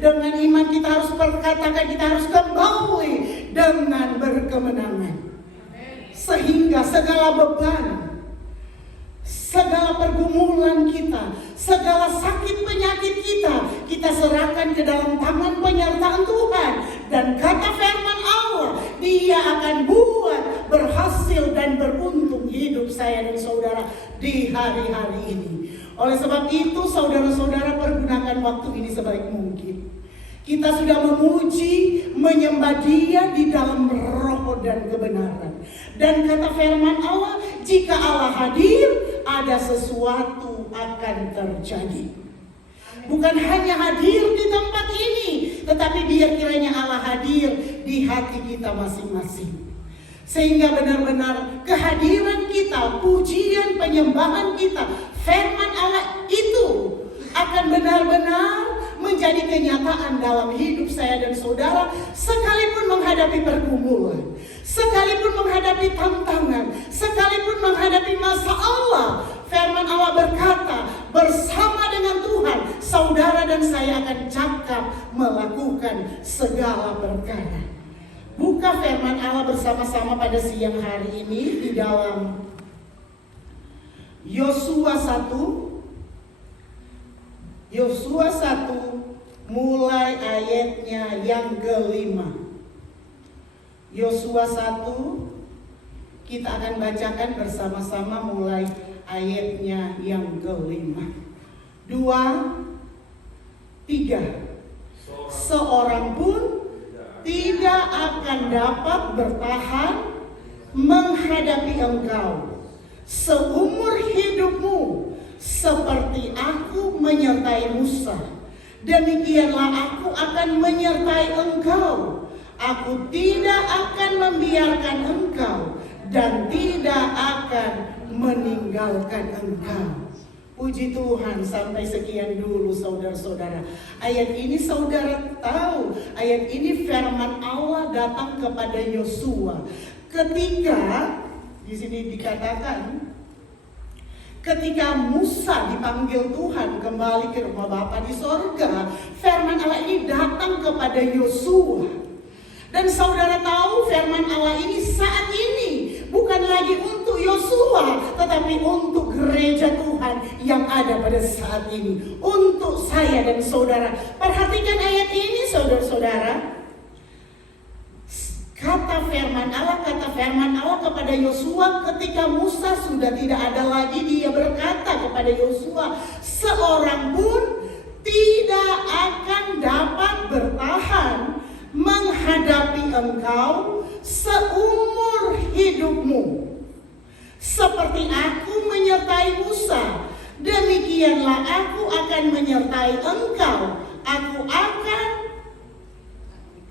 Dengan iman kita harus perkatakan, kita harus kembali dengan berkemenangan. Sehingga segala beban, segala pergumulan kita, segala sakit penyakit kita serahkan ke dalam tangan penyertaan Tuhan. Dan kata firman Allah, Dia akan buat berhasil dan beruntung hidup saya dan saudara di hari-hari ini. Oleh sebab itu saudara-saudara, pergunakan waktu ini sebaik mungkin. Kita sudah memuji, menyembah Dia di dalam roh dan kebenaran. Dan kata firman Allah, jika Allah hadir, ada sesuatu akan terjadi. Bukan hanya hadir di tempat ini, tetapi biar kiranya Allah hadir di hati kita masing-masing. Sehingga benar-benar kehadiran kita, pujian, penyembahan kita, firman Allah itu akan benar-benar menjadi kenyataan dalam hidup saya dan saudara, sekalipun menghadapi pergumulan, sekalipun menghadapi tantangan, sekalipun menghadapi masalah. Firman Allah berkata, bersama dengan Tuhan, saudara dan saya akan cakap melakukan segala perkara. Buka firman Allah bersama-sama pada siang hari ini di dalam Yosua 1 mulai ayatnya yang ke-5. Yosua 1 kita akan bacakan bersama-sama mulai ayatnya yang ke-5. 2, 3. Seorang pun tidak akan dapat bertahan menghadapi engkau seumur hidupmu, seperti aku menyertai Musa. Demikianlah aku akan menyertai engkau. Aku tidak akan membiarkan engkau dan tidak akan meninggalkan engkau. Puji Tuhan, sampai sekian dulu saudara-saudara. Ayat ini saudara tahu, ayat ini firman Allah datang kepada Yosua. Ketika di sini dikatakan, ketika Musa dipanggil Tuhan kembali ke rumah Bapa di sorga, firman Allah ini datang kepada Yosua. Dan saudara tahu firman Allah ini saat ini bukan lagi untuk Yosua, tetapi untuk gereja Tuhan yang ada pada saat ini. Untuk saya dan saudara. Perhatikan ayat ini saudara-saudara. Kata firman Allah kepada Yosua ketika Musa sudah tidak ada lagi, dia berkata kepada Yosua, seorang pun tidak akan dapat bertahan menghadapi engkau seumur hidupmu, seperti aku menyertai Musa. Demikianlah aku akan menyertai engkau.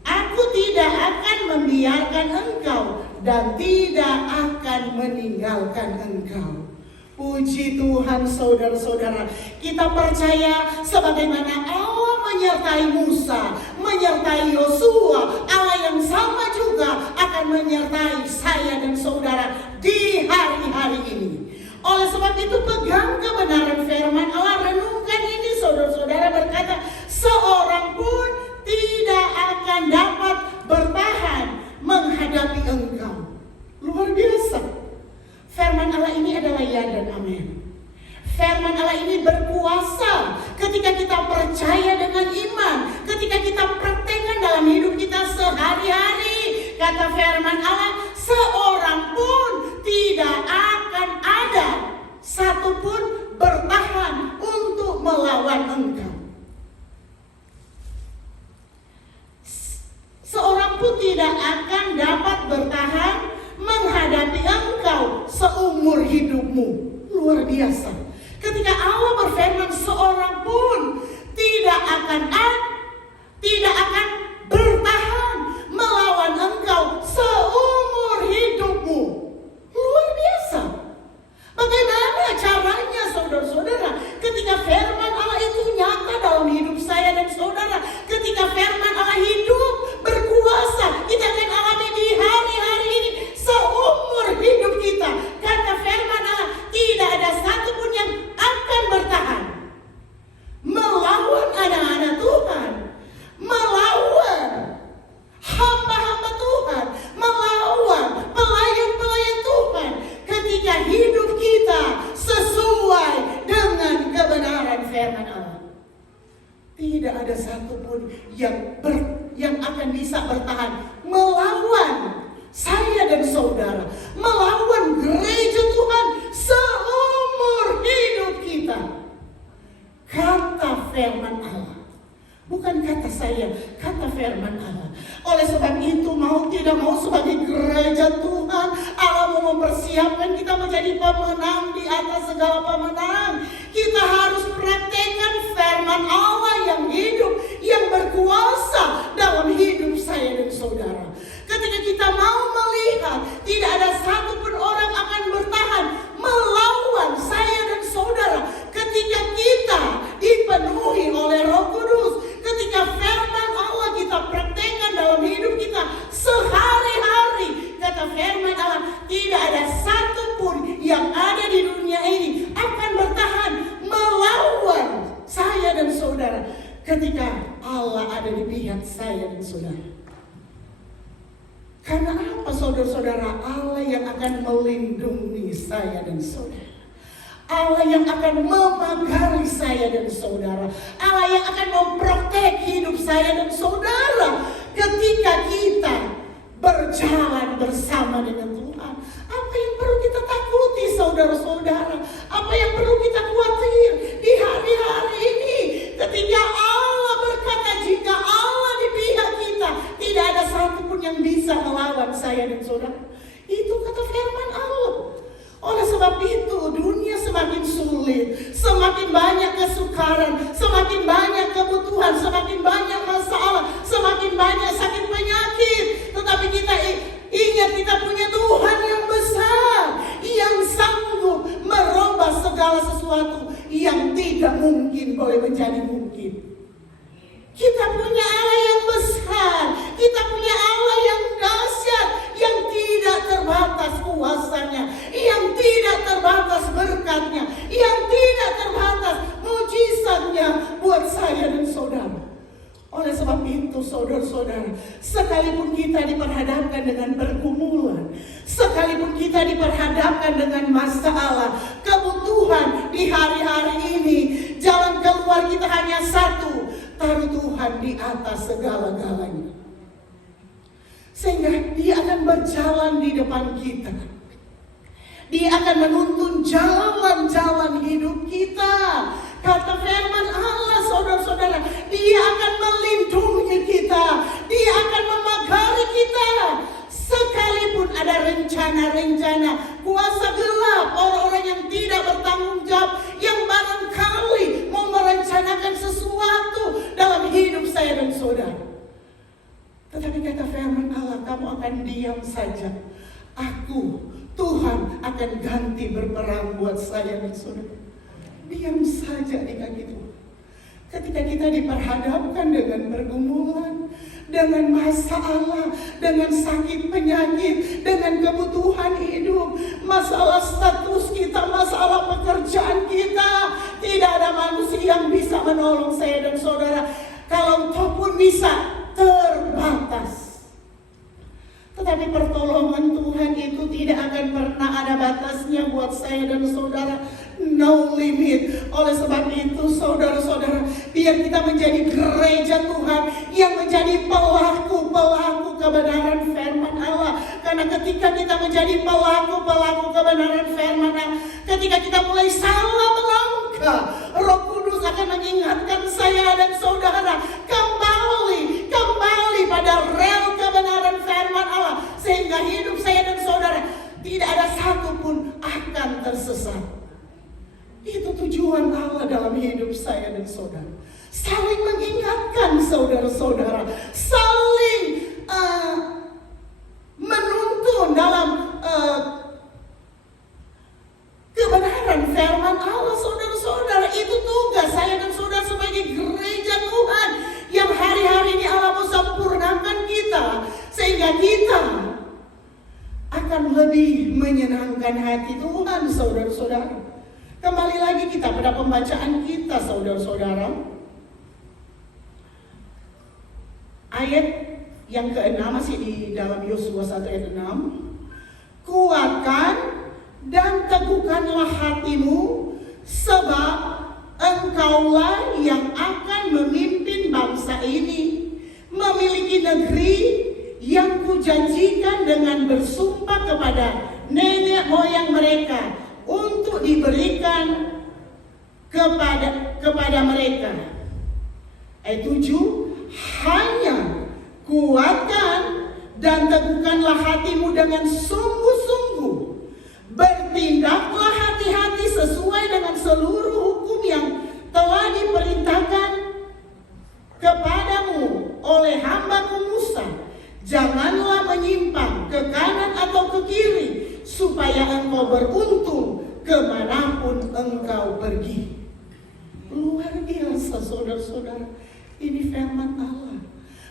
Aku tidak akan membiarkan engkau dan tidak akan meninggalkan engkau. Puji Tuhan saudara-saudara. Kita percaya sebagaimana Allah menyertai Musa, menyertai Yosua, Allah yang sama juga akan menyertai saya dan saudara di hari-hari ini. Oleh sebab itu pegang kebenaran firman Allah, renungkan ini saudara-saudara. Berkata, seorang pun tidak akan dapat bertahan menghadapi engkau. Luar biasa. Firman Allah ini adalah ya dan amin. Firman Allah ini berkuasa ketika kita percaya dengan iman, ketika kita praktekkan dalam hidup kita sehari-hari. Kata firman Allah, seorang pun tidak akan ada satupun bertahan untuk melawan engkau. Seorang pun tidak akan dapat bertahan menghadapi engkau seumur hidupmu. Luar biasa. Ketika Allah berfirman, seorang pun tidak akan bertahan melawan engkau seumur hidupmu. Luar biasa. Bagaimana caranya saudara-saudara ketika firman Allah itu nyata dalam hidup saya dan saudara? Ketika firman Allah hidup, berkuasa, kita akan alami di hari-hari ini seumur hidup kita. Kata firman Allah, tidak ada satupun yang akan bertahan melawan anak-anak Tuhan tidak ada satupun yang akan bisa bertahan melawan saya dan saudara, melawan gereja Tuhan seumur hidup kita. Kata firman Allah, bukan kata saya, kata firman Allah. Oleh sebab itu, mau tidak mau sebagai gereja Tuhan, Allah mau mempersiapkan kita menjadi pemenang di atas segala pemenang. Kita harus praktekkan firman Allah yang hidup, yang berkuasa dalam hidup saya dan saudara. Ketika kita mau melihat tidak ada satupun orang akan bertahan melawan saya dan saudara, ketika kita dipenuhi oleh Roh Kudus, ketika firman Allah kita praktekkan dalam hidup kita sehari-hari, kata firman Allah, tidak ada satupun yang ada di dunia ini akan bertahan melawan saya dan saudara ketika Allah ada di pihak saya dan saudara. Karena apa, saudara-saudara? Allah yang akan melindungi saya dan saudara, Allah yang akan memagari saya dan saudara, Allah yang akan memprotek hidup saya dan saudara ketika kita berjalan bersama dengan Tuhan. Apa yang perlu kita takuti, saudara-saudara? Apa yang perlu kita khawatir di hari-hari ini ketika Allah berkata, jika Allah di pihak kita, tidak ada satupun yang bisa melawan saya dan saudara. Itu kata firman Allah. Oleh sebab itu, dunia semakin sulit, semakin banyak kesukaran, semakin banyak kebutuhan, semakin banyak masalah, semakin banyak sakit penyakit. Tetapi kita ingat, kita punya Tuhan yang besar, yang sanggup merubah segala sesuatu yang tidak mungkin boleh menjadi mungkin. Kita punya Allah yang besar, kita punya Allah yang dahsyat, yang tidak terbatas kuasanya, yang tidak terbatas berkatnya, yang tidak terbatas mujizatnya buat saya dan saudara. Oleh sebab itu, saudara-saudara, sekalipun kita diperhadapkan dengan pergumulan, sekalipun kita diperhadapkan dengan masalah, kebutuhan di hari-hari ini, jalan keluar kita hanya satu: taruh Tuhan di atas segala-galanya. Sehingga Dia akan berjalan di depan kita. Dia akan menuntun jalan-jalan hidup kita. Kata firman Allah, saudara-saudara, Dia akan melindungi kita, Dia akan memagari kita. Sekalipun ada rencana-rencana kuasa gelap, orang-orang yang tidak bertanggung jawab, yang barangkali mau merencanakan sesuatu dalam hidup saya dan saudara. Tetapi kata firman Allah, kamu akan diam saja. Aku, Tuhan, akan ganti berperang buat saya dan saudara. Diam saja di kaki Tuhan. Ketika kita diperhadapkan dengan pergumulan, dengan masalah, dengan sakit penyakit, dengan kebutuhan hidup, masalah status kita, masalah pekerjaan kita, tidak ada manusia yang bisa menolong saya dan saudara. Kalau pun bisa, terbatas. Tetapi pertolongan Tuhan itu tidak akan pernah ada batasnya buat saya dan saudara. No limit. Oleh sebab itu, saudara-saudara, biar kita menjadi gereja Tuhan yang menjadi pelaku-pelaku kebenaran firman Allah. Karena ketika kita menjadi pelaku-pelaku kebenaran firman Allah, ketika kita mulai salah melangkah, Roh Kudus akan mengingatkan saya dan saudara kembali pada rel kebenaran firman Allah, sehingga hidup saya dan saudara tidak ada satupun akan tersesat. Itu tujuan Allah dalam hidup saya dan saudara. Saling mengingatkan saudara-saudara, saling menuntun dalam kebenaran firman Allah, saudara-saudara. Itu tugas saya dan saudara sebagai gereja Tuhan yang hari-hari ini Allah mau sempurnakan kita, sehingga kita akan lebih menyenangkan hati Tuhan, saudara-saudara. Kembali lagi kita pada pembacaan kita, saudara-saudara. Ayat yang ke-6 masih di dalam Yosua 1 ayat 6. Kuatkan dan teguhkanlah hatimu, sebab engkaulah yang akan memimpin dengan bersumpah kepada nenek moyang mereka untuk diberikan kepada mereka. Ayat 7, hanya kuatkan dan teguhkanlah hatimu dengan sungguh-sungguh. Bertindaklah hati-hati sesuai dengan seluruh hukum yang telah diperintahkan kepadamu oleh hambaku Musa. Janganlah menyimpang ke kanan atau ke kiri, supaya engkau beruntung kemanapun engkau pergi. Luar biasa saudara-saudara, ini firman Allah.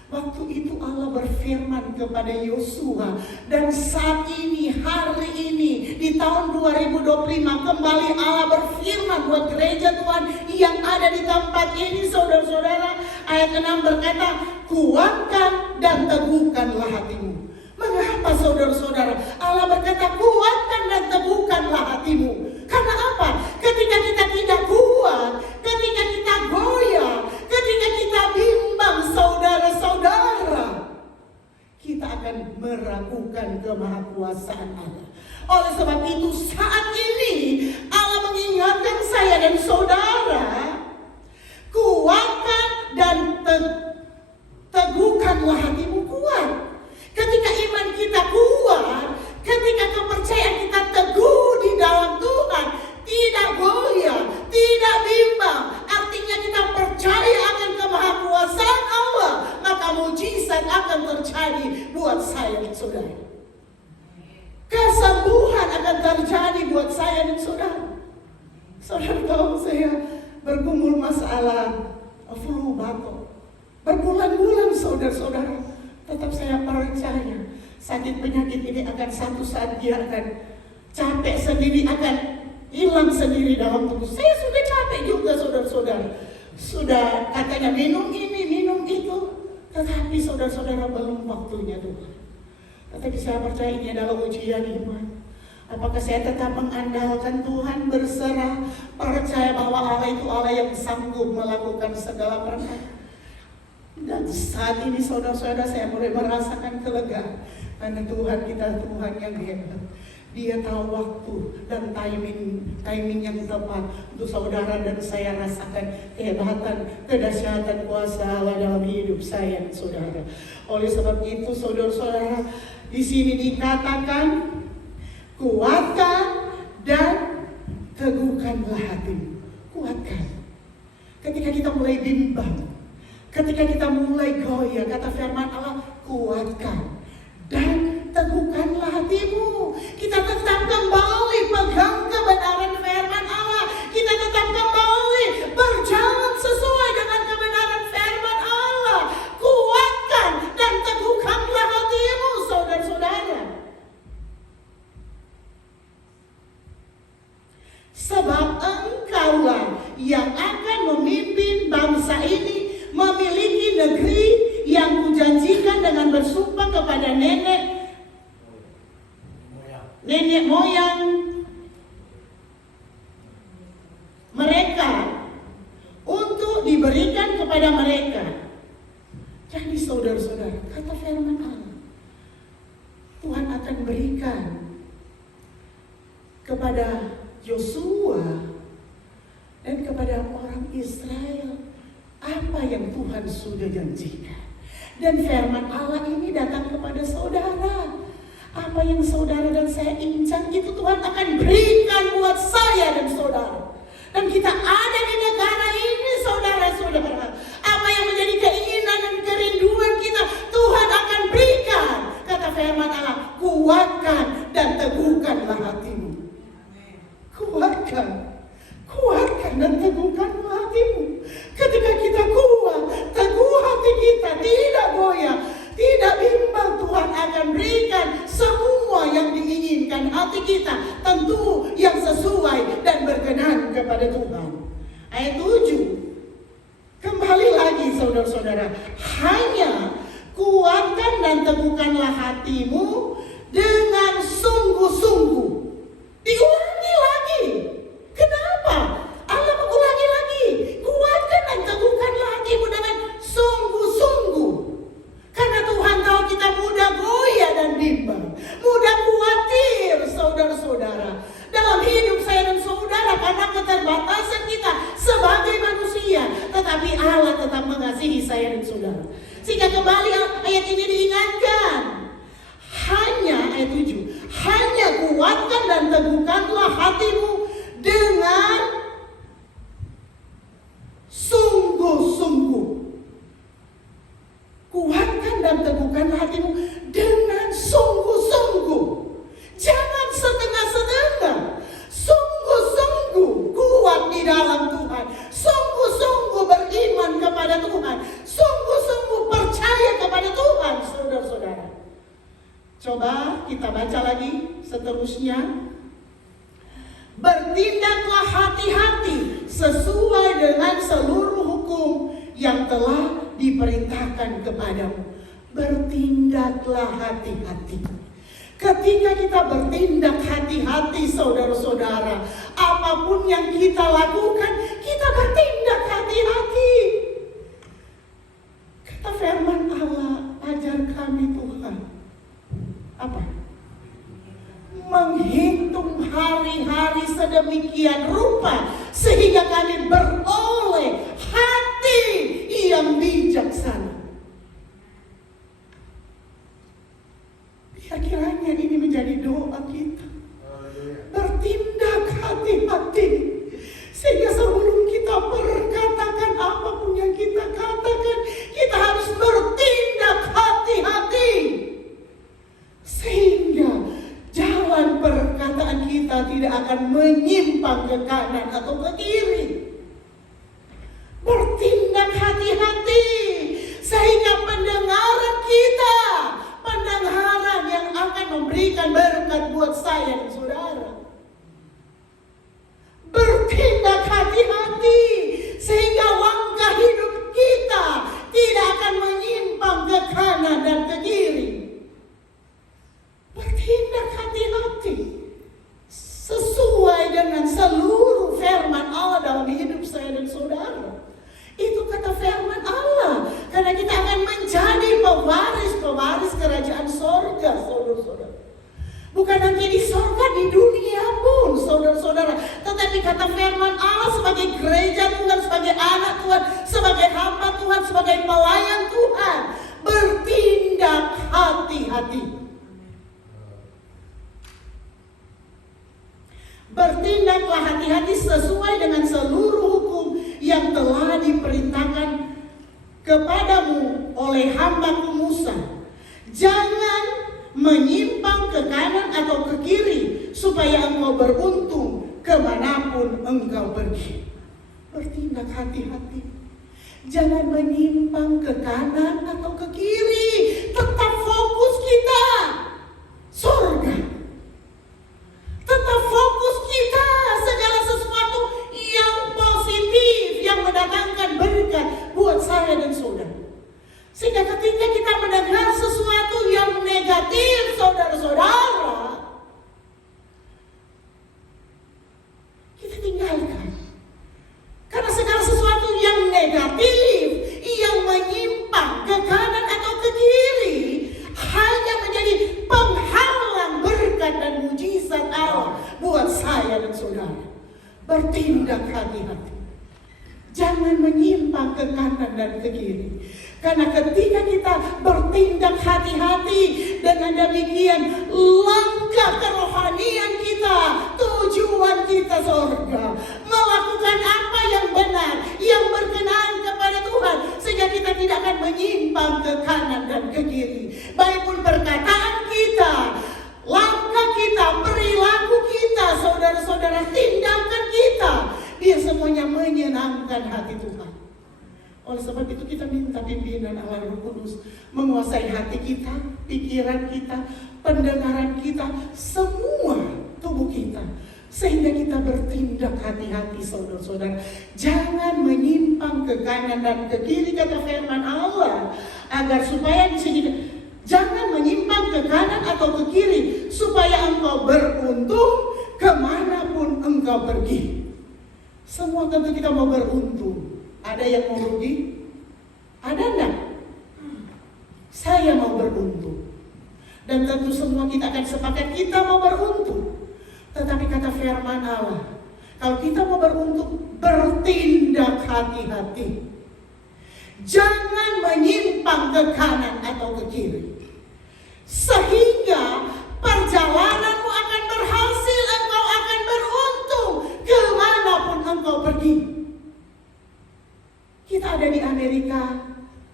Waktu itu Allah berfirman kepada Yosua, dan saat ini, hari ini, di tahun 2025 kembali Allah berfirman buat gereja Tuhan yang ada di tempat ini saudara-saudara. Ayat 6 berkata, kuatkan dan teguhkanlah hatimu. Mengapa saudara-saudara Allah berkata kuatkan dan teguhkanlah hatimu? Karena apa? Ketika kita tidak kuat, ketika kita goyah, ketika kita bimbang saudara-saudara, kita akan meragukan kemahakuasaan Allah. Oleh sebab itu saat ini Allah mengingatkan saya dan saudara, kuatkan dan teguhkanlah hatimu. Kuat. Ketika iman kita kuat, ketika kepercayaan kita teguh di dalam Tuhan, tidak goyah, tidak bimbang, artinya kita percaya akan kemahakuasaan Allah, maka mujizat akan terjadi buat saya dan saudara. Kesembuhan akan terjadi buat saya dan saudara. Saudara tahu saya bergumul masalah flu batuk berbulan-bulan saudara-saudara. Tetap saya percaya sakit penyakit ini akan satu saat dia akan capek sendiri, akan hilang sendiri dalam tubuh. Saya sudah capek juga saudara-saudara. Sudah katanya minum ini, minum itu. Tetapi saudara-saudara belum waktunya Tuhan. Tetapi saya percaya ini adalah ujian iman. Apakah saya tetap mengandalkan Tuhan, berserah, percaya bahwa Allah itu Allah yang sanggup melakukan segala perkara. Dan saat ini saudara-saudara saya mulai merasakan kelegaan. Karena Tuhan kita Tuhan yang hebat. Dia tahu waktu dan timing yang tepat untuk saudara dan saya rasakan kehebatan, kedahsyatan kuasa Allah dalam hidup saya dan saudara. Oleh sebab itu saudara-saudara, di sini dikatakan kuatkan dan teguhkanlah hatimu. Kuatkan. Ketika kita mulai bimbang, ketika kita mulai goyah, kata firman Allah, kuatkan dan teguhkanlah hatimu. Kita tetap kembali pegang kebenaran firman Allah. Kita tetap kembali berjalan sesuai dengan kebenaran firman Allah. Kuatkan dan teguhkanlah hatimu, saudara-saudara. Sebab engkaulah yang akan memimpin bangsa ini memiliki negeri yang kujanjikan dengan bersumpah kepada nenek moyang mereka untuk diberikan kepada mereka. Jadi saudara-saudara, kata firman Allah, Tuhan akan berikan kepada Yosua dan kepada orang Israel apa yang Tuhan sudah janjikan. Dan firman Allah ini datang kepada saudara. Apa yang saudara dan saya incar itu Tuhan akan berikan buat saya dan saudara. Dan kita ada di negara ini saudara-saudara. Apa yang menjadi keinginan dan kerinduan kita Tuhan akan berikan. Kata firman Allah, kuatkan dan teguhkanlah hatimu. Kuatkan dan teguhkanlah hatimu. Ketika kita kuat, teguh hati kita, tidak goyah, tidak bimbang, Tuhan akan berikan semua yang diinginkan hati kita, tentu yang sesuai dan berkenan kepada Tuhan. Ayat 7, kembali lagi saudara-saudara, hanya kuatkan dan teguhkanlah hatimu dengan sungguh-sungguh. Diulangi lagi. Kenapa? Allah mengulangi lagi. Kuatkan dan teguhkanlah hatimu dengan sungguh-sungguh. Karena Tuhan tahu kita mudah goyah dan bimbang. saudara. Sehingga kembali ayat ini diingatkan. Hanya ayat 7. Hanya kuatkan dan teguhkanlah hatimu dengan sungguh-sungguh. Kuatkan dan teguhkanlah hatimu dengan sungguh-sungguh. Jangan setengah-setengah. Sungguh-sungguh kuat di dalam Tuhan. Sungguh-sungguh beriman kepada Tuhan. Sungguh-sungguh percaya kepada Tuhan, saudara-saudara. Coba kita baca lagi seterusnya. Bertindaklah hati-hati sesuai dengan seluruh hukum yang telah diperintahkan kepadamu. Bertindaklah hati-hati. Ketika kita bertindak hati-hati, saudara-saudara, apapun yang kita lakukan, kita bertindak hati-hati. Kata firman Allah, ajar kami Tuhan. Apa? Menghitung hari-hari sedemikian rupa sehingga kami beroleh hati yang bijaksana. Biar kiranya ini menjadi doa kita. Bertindak hati-hati sehingga sebelum kita berkatakan apapun yang kita katakan, kita harus bertindak hati-hati sehingga jalan perkataan kita tidak akan menyimpang ke kanan atau ke kiri. Bertindak hati-hati sehingga pendengaran kita, pendengaran yang akan memberikan berkat buat saya dan saudara. Bertindak hati-hati sehingga langkah hidup kita tidak akan menyimpang ke kanan dan ke kiri. Bertindak hati-hati sesuai dengan seluruh firman Allah dalam hidup saya dan saudara. Itu kata firman Allah. Karena kita akan menjadi pewaris kerajaan sorga, saudara-saudara. Bukan nanti di sorga, di dunia pun, saudara-saudara. Tetapi kata firman Allah sebagai gereja Tuhan, sebagai anak Tuhan, sebagai hamba Tuhan, sebagai pelayan Tuhan, bertindak hati-hati. Bertindaklah hati-hati sesuai dengan seluruh hukum yang telah diperintahkan kepadamu oleh hamba-Ku Musa. Jangan menyimpang ke kanan atau ke kiri supaya engkau beruntung kemanapun engkau pergi. Bertindak hati-hati. Jangan menyimpang ke kanan atau ke kiri. Tetap fokus kita surga. Tetap fokus kita segala sesuatu yang positif, yang mendatangkan berkat buat saya dan saudara. Sehingga ketika kita mendengar sesuatu yang negatif, saudara-saudara, kita tinggalkan. Karena segala sesuatu yang negatif, yang menyimpang ke kanan atau ke kiri, hanya menjadi penghalang berkat dan mujizat Allah buat saya dan saudara. Bertindak hati-hati. Jangan menyimpang ke kanan dan ke kiri. Karena ketika kita bertindak hati-hati, dengan demikian langkah kerohanian kita, tujuan kita surga, melakukan apa yang benar, yang berkenan kepada Tuhan, sehingga kita tidak akan menyimpang ke kanan dan ke kiri. Baik pun perkataan kita, langkah kita, perilaku kita, saudara-saudara, tindakan kita, dia semuanya menyenangkan hati Tuhan. Oleh sebab itu kita minta pimpinan Allah Roh Kudus menguasai hati kita, pikiran kita, pendengaran kita, semua tubuh kita. Sehingga kita bertindak hati-hati, saudara-saudara. Jangan menyimpang ke kanan dan ke kiri, kata firman Allah. Agar supaya di sini, jangan menyimpang ke kanan atau ke kiri, supaya engkau beruntung kemanapun engkau pergi. Semua tentu kita mau beruntung. Ada yang mau rugi? Ada enggak? Saya mau beruntung. Dan tentu semua kita akan sepakat kita mau beruntung. Tetapi kata firman Allah, kalau kita mau beruntung, bertindak hati-hati. Jangan menyimpang ke kanan atau ke kiri, sehingga perjalananmu akan berhasil, engkau akan beruntung kemanapun engkau pergi. Kita ada di Amerika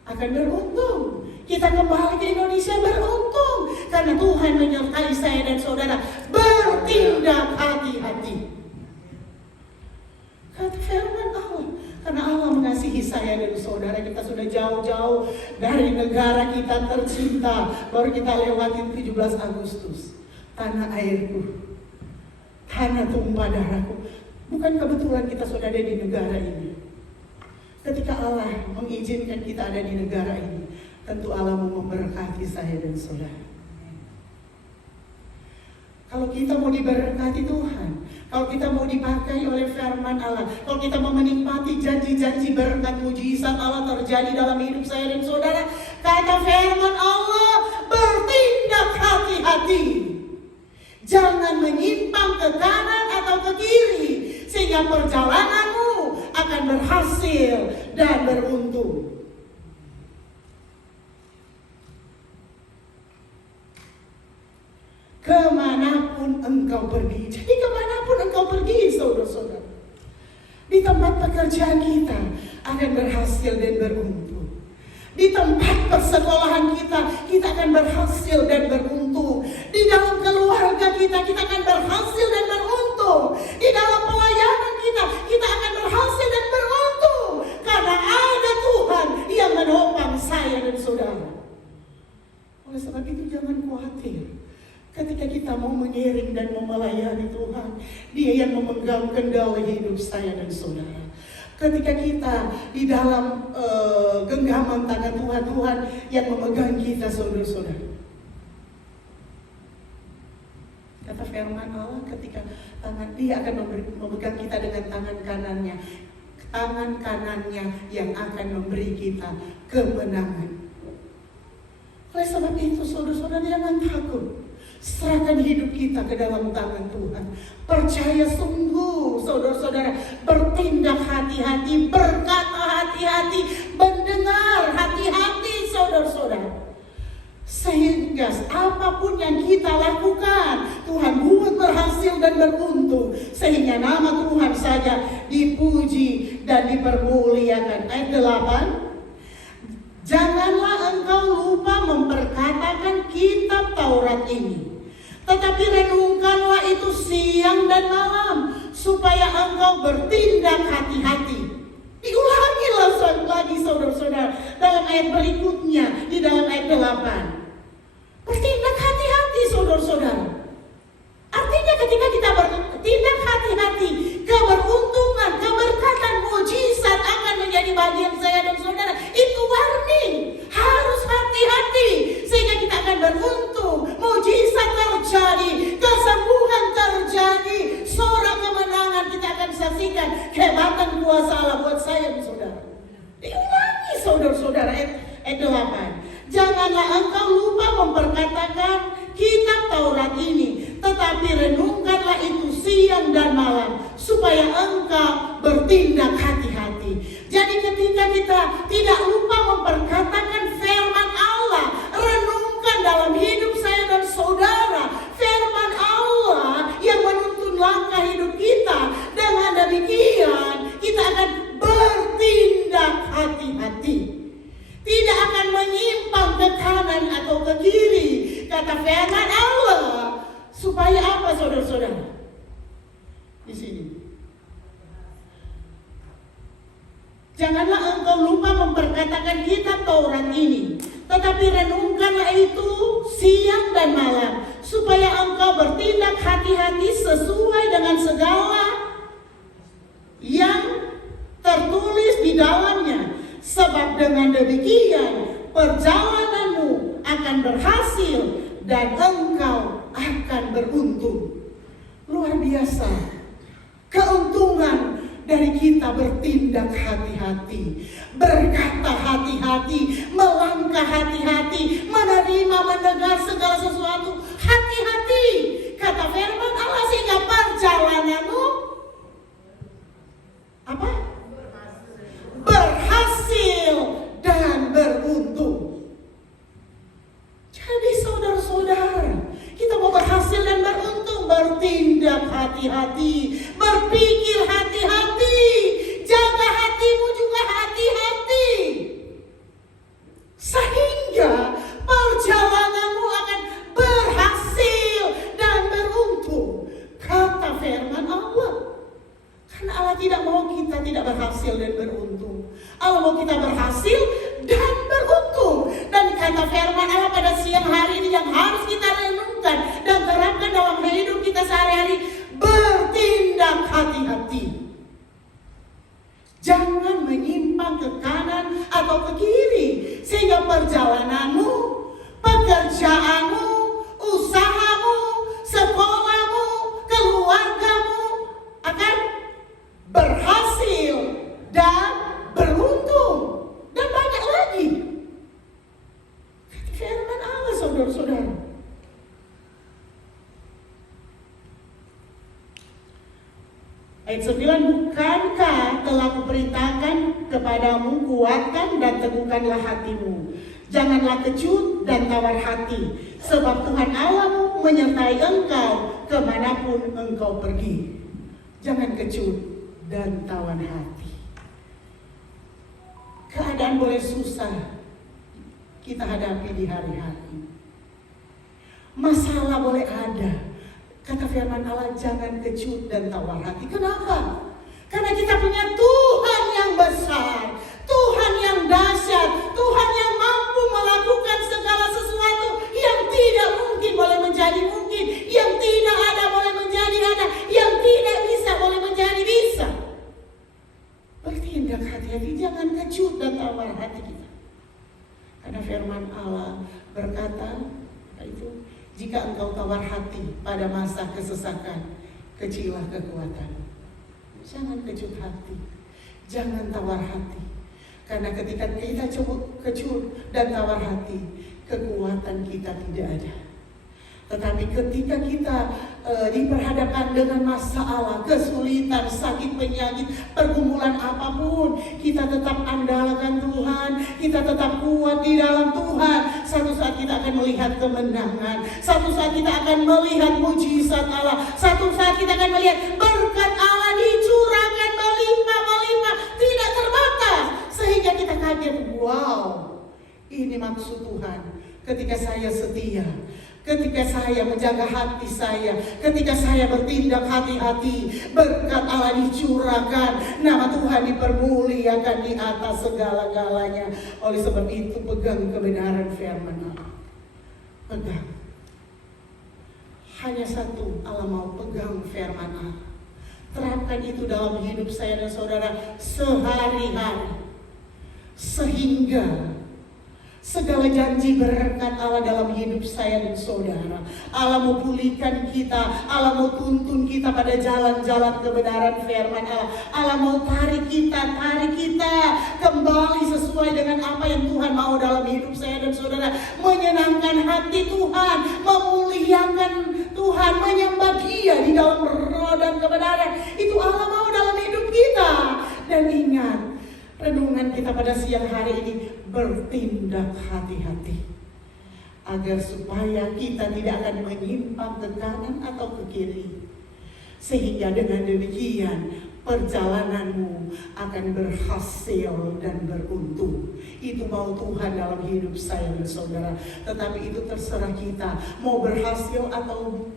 akan beruntung. Kita kembali ke Indonesia beruntung. Karena Tuhan menyertai saya dan saudara. Bertindak hati-hati. Kata firman Allah. Karena Allah mengasihi saya dan saudara. Kita sudah jauh-jauh dari negara kita tercinta. Baru kita lewatin 17 Agustus. Tanah airku, tanah tumpah darahku. Bukan kebetulan kita sudah ada di negara ini. Ketika Allah mengizinkan kita ada di negara ini, tentu Allah mau memberkati saya dan saudara. Kalau kita mau diberkati Tuhan, kalau kita mau dipakai oleh firman Allah, kalau kita mau menikmati janji-janji berkat mujizat Allah terjadi dalam hidup saya dan saudara, kata firman Allah, bertindak hati-hati. Jangan menyimpang ke kanan atau ke kiri, sehingga perjalananmu akan berhasil dan beruntung. Kemanapun engkau pergi. Jadi kemanapun engkau pergi, saudara-saudara, di tempat pekerjaan kita akan berhasil dan beruntung. Di tempat persekolahan kita akan berhasil dan beruntung. Di dalam keluarga kita akan berhasil dan beruntung. Di dalam pelayanan kita akan berhasil dan beruntung. Karena ada Tuhan yang menopang saya dan saudara. Oleh sebab itu jangan khawatir. Ketika kita mau mengiring dan melayani Tuhan, Dia yang memegang kendali hidup saya dan saudara. Ketika kita di dalam genggaman tangan Tuhan, Tuhan yang memegang kita, saudara-saudara. Kata firman Allah, ketika Dia akan memegang kita dengan tangan kanannya. Tangan kanannya yang akan memberi kita kemenangan. Oleh sebab itu, saudara-saudara, jangan takut. Serahkan hidup kita ke dalam tangan Tuhan. Percaya sungguh, saudara-saudara. Bertindak hati-hati, berkata hati-hati, mendengar hati-hati, saudara-saudara. Sehingga apapun yang kita lakukan, Tuhan buat berhasil dan beruntung. Sehingga nama Tuhan saja dipuji dan dipermuliakan. Ayat 8. Janganlah engkau lupa memperkatakan kitab Taurat ini, tetapi renungkanlah itu siang dan malam, supaya engkau bertindak hati-hati. Diulangi lagi saudara-saudara dalam ayat berikutnya, di dalam ayat 8. Bertindak hati-hati, saudara-saudara. Artinya ketika kita bertindak hati-hati, keberuntungan, keberkatan, mujizat akan menjadi bagian saya dan saudara. Itu warning. Harus hati-hati sehingga kita akan beruntung. Mujizat terjadi, kesembuhan terjadi, sorak kemenangan kita akan saksikan. Kehebatan kuasa Allah buat saya dan saudara. Diulangi saudara-saudara ayat 8. Janganlah engkau lupa memperkatakan kitab Taurat ini, tetapi renungkanlah itu siang dan malam, supaya engkau bertindak hati-hati. Jadi ketika kita tidak lupa memperkatakan firman Allah, renungkan dalam hidup saya dan saudara, firman Allah yang menuntun langkah hidup kita. Dengan demikian kita akan bertindak hati-hati. Tidak akan menyimpang ke kanan atau ke kiri. Kata firman Allah. Supaya apa, saudara-saudara? Di sini. Janganlah engkau lupa memperkatakan kitab Taurat ini, tetapi renungkanlah itu siang dan malam, supaya engkau bertindak hati-hati sesuai dengan segala yang tertulis di dalamnya. Sebab dengan demikian perjalananmu akan berhasil dan engkau akan beruntung. Luar biasa. Keuntungan dari kita bertindak hati-hati, berkata hati-hati, melangkah hati-hati, menerima, mendengar segala sesuatu hati-hati. Kata firman Allah, sehingga perjalananmu apa? Berhasil kata firman Allah pada siang hari ini yang harus kita renungkan dan terapkan dalam hidup kita sehari-hari. Bertindak hati-hati. Jangan menyimpang ke kanan atau ke kiri, sehingga perjalananmu, pekerjaanmu, usahamu, sekolahmu, keluargamu akan berhasil dan beruntung. Dan banyak lagi. Firman Allah, saudara-saudara. Ayat 9, bukankah telah kuperintahkan kepadamu, kuatkan dan teguhkanlah hatimu. Janganlah kecut dan tawar hati, sebab Tuhan Allahmu menyertai engkau kemanapun engkau pergi. Jangan kecut dan tawar hati. Keadaan boleh susah kita hadapi di hari-hari. Masalah boleh ada. Kata firman Allah, jangan kecut dan tawar hati. Kenapa? Karena kita punya Tuhan yang besar, Tuhan yang dahsyat, Tuhan yang mampu melakukan segala sesuatu yang tidak mungkin boleh menjadi mungkin, yang tidak ada boleh menjadi ada, yang tidak bisa boleh menjadi bisa. Bertindak hati-hati, jangan kecut dan tawar hati kita. Karena firman Allah berkata, itu, jika engkau tawar hati pada masa kesesakan, kecillah kekuatan. Jangan kecut hati, jangan tawar hati. Karena ketika kita kecut dan tawar hati, kekuatan kita tidak ada. Tetapi ketika kita diperhadapkan dengan masalah, kesulitan, sakit, penyakit, pergumulan apapun, kita tetap andalkan Tuhan, kita tetap kuat di dalam Tuhan. Satu saat kita akan melihat kemenangan, satu saat kita akan melihat mujizat Allah, satu saat kita akan melihat berkat Allah dicurahkan melimpah-melimpah, tidak terbatas, sehingga kita kaget, wow, ini maksud Tuhan. Ketika saya setia, ketika saya menjaga hati saya, ketika saya bertindak hati-hati, berkat Allah dicurahkan, nama Tuhan dipermuliakan di atas segala-galanya. Oleh sebab itu, pegang kebenaran firman Allah. Pegang. Hanya satu, Allah mau pegang firman Allah. Terapkan itu dalam hidup saya dan saudara sehari-hari. Sehingga segala janji berkat Allah dalam hidup saya dan saudara, Allah mau pulihkan kita, Allah mau tuntun kita pada jalan-jalan kebenaran firman Allah. Allah mau tarik kita kembali sesuai dengan apa yang Tuhan mau dalam hidup saya dan saudara. Menyenangkan hati Tuhan, memuliakan Tuhan, menyembah Dia di dalam roh dan kebenaran. Itu Allah mau dalam hidup kita. Dan ingat, renungan kita pada siang hari ini, bertindak hati-hati agar supaya kita tidak akan menyimpang ke kanan atau ke kiri, sehingga dengan demikian perjalananmu akan berhasil dan beruntung. Itu mau Tuhan dalam hidup saya dan saudara. Tetapi itu terserah kita mau berhasil atau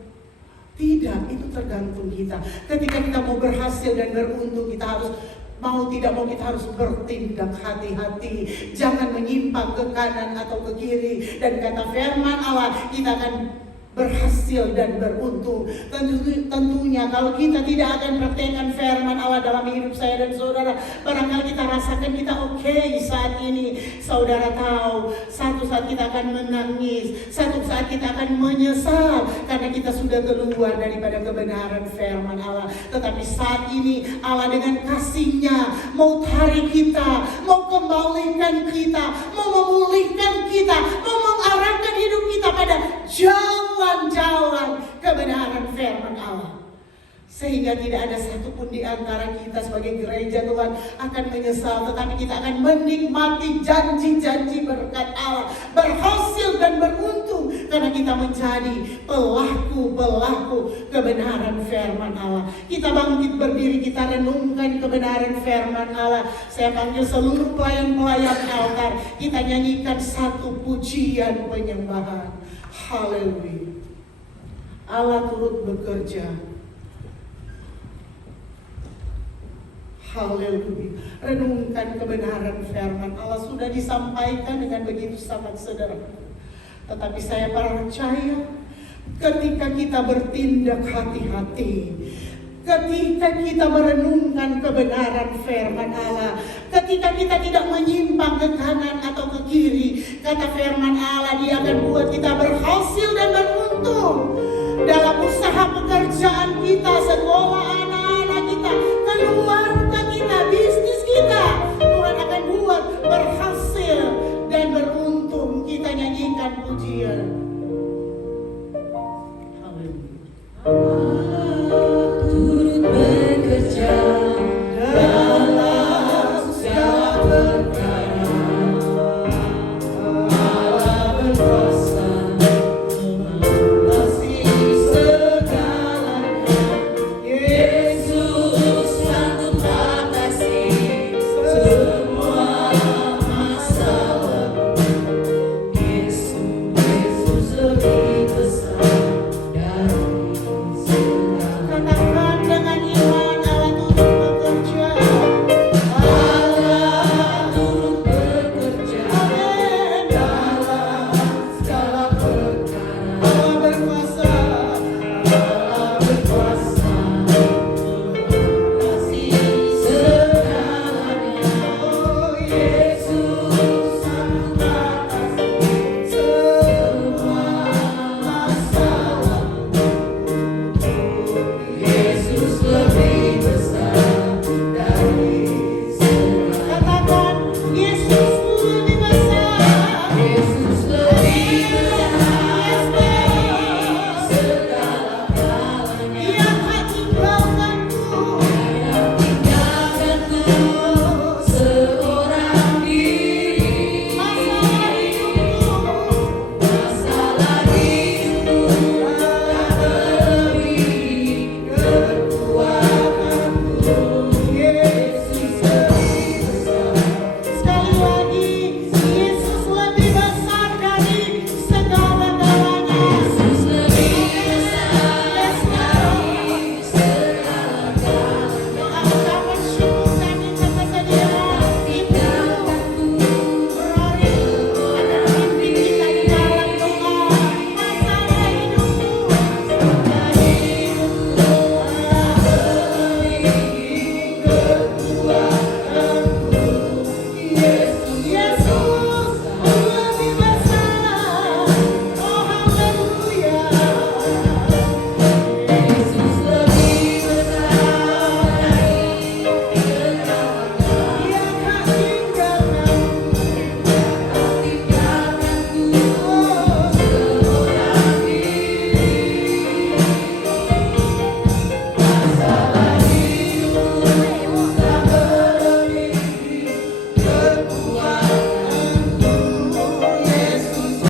tidak, itu tergantung kita. Ketika kita mau berhasil dan beruntung, kita harus mau tidak mau kita harus bertindak hati-hati. Jangan menyimpang ke kanan atau ke kiri. Dan kata firman Allah, kita akan berhasil dan beruntung. Tentunya kalau kita tidak akan praktekkan firman Allah dalam hidup saya dan saudara, barangkali kita rasakan kita oke saat ini. Saudara tahu, satu saat kita akan menangis, satu saat kita akan menyesal karena kita sudah keluar daripada kebenaran firman Allah. Tetapi saat ini Allah dengan kasih-Nya mau tarik kita, mau kembalikan kita, mau memulihkan kita, mau mengarahkan hidup kita pada jalan kebenaran firman Allah. Sehingga tidak ada satupun di antara kita sebagai gereja Tuhan akan menyesal, tetapi kita akan menikmati janji-janji berkat Allah, berhasil dan beruntung karena kita menjadi pelaku-pelaku kebenaran firman Allah. Kita bangkit berdiri, kita renungkan kebenaran firman Allah. Saya panggil seluruh pelayan-pelayan altar, kita nyanyikan satu pujian penyembahan. Haleluya. Allah turut bekerja. Haleluya. Renungkan kebenaran firman Allah sudah disampaikan dengan begitu sangat sederhana. Tetapi saya percaya ketika kita bertindak hati-hati, ketika kita merenungkan kebenaran firman Allah, ketika kita tidak menyimpang ke kanan atau ke kiri, kata firman Allah, Dia akan buat kita berhasil dan beruntung dalam usaha pekerjaan kita, sekolah anak-anak kita, keluarga kita, bisnis kita. Tuhan akan buat berhasil dan beruntung. Kita nyanyikan pujian.